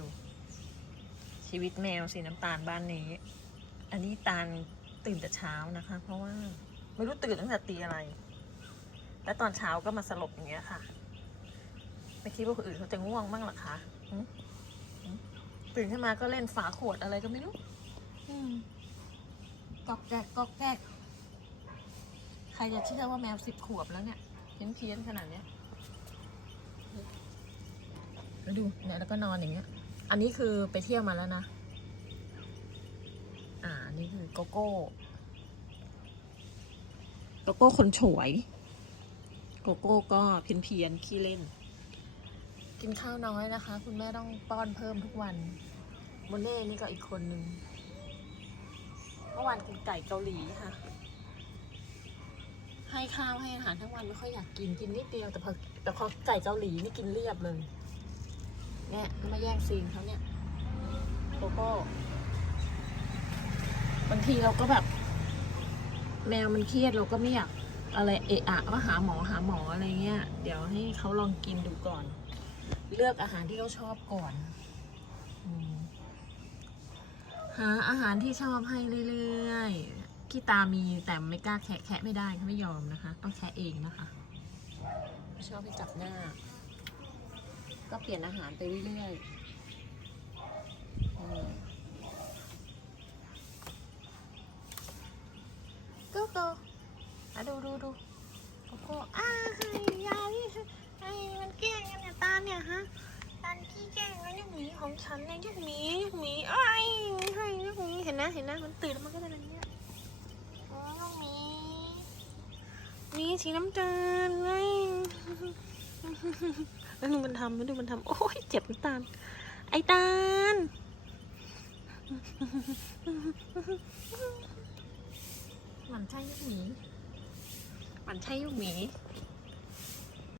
ดู ชีวิตแมวสีน้ำตาลบ้านนี้ อันนี้ตาลตื่นแต่เช้านะคะ เพราะว่าไม่รู้ตื่นตั้งแต่ตีอะไร แล้วตอนเช้าก็มาสลบอย่างเงี้ยค่ะ ไม่คิดว่าคนอื่นเขาจะง่วงบ้างหรอคะตื่นขึ้นมาก็เล่นฝาขวดอะไรก็ไม่รู้กอกแกกกอกแกกใครจะเชื่อว่าแมวสิบขวบแล้วเนี่ยเพี้ยนเพี้ยนขนาดเนี้ยแล้วดูเนี่ยแล้วก็นอนอย่างเงี้ย อันนี้คือไปเที่ยวมาแล้วนะ อ่านี่คือโกโก้ โกโก้คนฉวย โกโก้ก็เพียนเพียนขี้เล่น กินข้าวน้อยนะคะ คุณแม่ต้องป้อนเพิ่มทุกวันโมเน่นี่ก็อีกคนนึง เมื่อวานกินไก่เกาหลีค่ะ ให้ข้าวให้อาหารทั้งวันไม่ค่อยอยากกินกินนิดเดียวแต่พอแต่พอไก่เกาหลีนี่กินเรียบเลย เนี่ยมาแย่งซีนเขาเนี่ยโกโก้บางทีเราก็แบบ แมวมันเครียดเราก็ไม่อยากอะไรเอะอะว่าหาหมอหาหมออะไรเงี้ย เดี๋ยวให้เขาลองกินดูก่อน เลือกอาหารที่เขาชอบก่อนหาอาหารที่ชอบให้เรื่อยๆขี้ตามีแต่ไม่กล้าแคะแคะไม่ได้เขาไม่ยอมนะคะ ต้องแคะเองนะคะไม่ชอบให้จับหน้า ก็เปลี่ยนอาหารไปเรื่อยๆอืมก็ก็อะดูดูดูโกโก้อ้าให้ยานี่ไอ้มันแกล้งกันเนี่ยตาเนี่ยฮะตาที่แกล้งแล้วลูกหมีของฉันเนี่ยลูกหมีลูกหมีไอ้ายให้ลูกหมีเห็นนะเห็นนะมันตื่นแล้วมันก็จะเป็นอย่างเงี้ยอ๋อลูกหมีมีสีน้ำตาลไง แล้วดูมันทำแล้วดูมันทำโอ้ยเจ็บน้ำตาล ไอ้ตาล หมันใช่ยุกหมีหมันใช่ยุกหมี